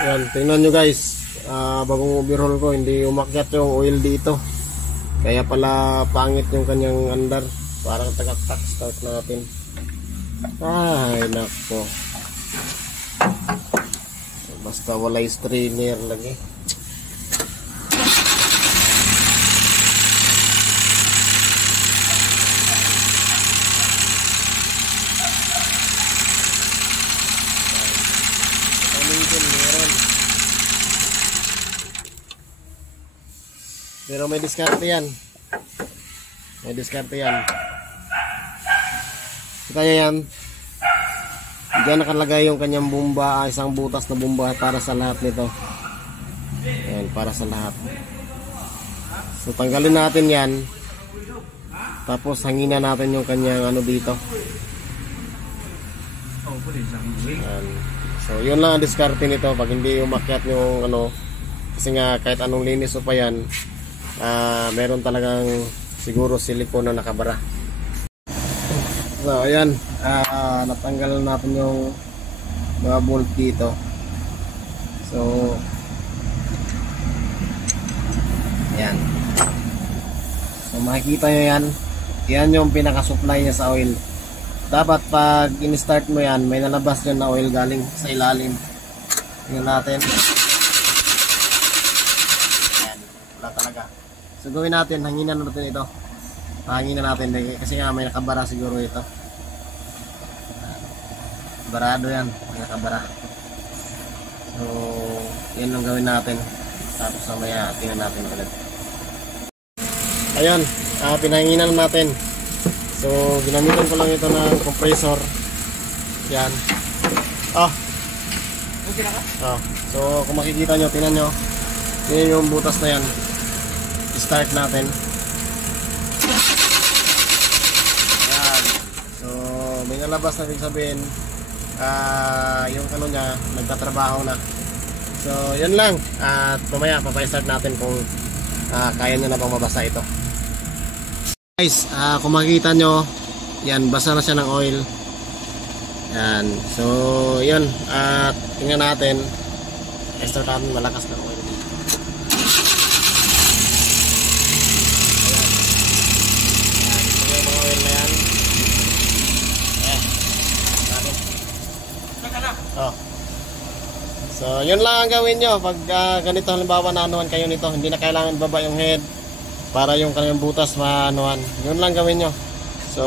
Yan, tingnan nyo guys. Bagong overhaul ko, hindi umakyat yung oil dito. Kaya pala pangit yung kanyang andar. Parang tagak-tak. Start natin. Ay, nako. Basta walay strainer lagi. Pero may diskarte yan. May diskarte yan. Kita nyo yan. Diyan nakalagay yung kanyang bomba. Isang butas na bomba para sa lahat nito. Ayan, para sa lahat. So tanggalin natin yan. Tapos hanginan natin yung kanyang ano dito. Ayan. So yun lang ang diskarte nito. Pag hindi umakyat yung ano. Kasi nga kahit anong linis o pa yan, meron talagang siguro silikon na nakabara. So ayan, natanggal natin yung mga bolt dito. So ayan. So makikita nyo yan. Yan yung pinaka-supply niya sa oil. Dapat pag in-start mo yan, may nalabas dyan na oil galing sa ilalim. Tingnan natin. Ayan, wala talaga. So gawin natin, hanginan natin ito. Hanginan natin kasi nga may nakabara siguro ito. Barado yan, may nakabara. So yan ang gawin natin. Tapos mamaya tingnan natin ulit. Ayun, pinahanginan natin. So ginamitan ko lang ito ng compressor. Yan. So kung makikita nyo, tingnan nyo. Tingnan yung butas na yan. Start natin. Ayan. So may nalabas na rin sabihin yung ano niya nagtatrabaho na. So yun lang. At mamaya papay-start natin kung kaya niya na bang mabasa ito. Guys, kung makikita nyo, yan, basa na siya ng oil. Yan. So yun. At tingnan natin. Start natin, malakas na oil. So yun lang ang gawin nyo pag ganito, halimbawa naanuhan kayo nito, hindi na kailangan baba yung head para yung kanyang butas maanuhan. Yun lang gawin nyo. So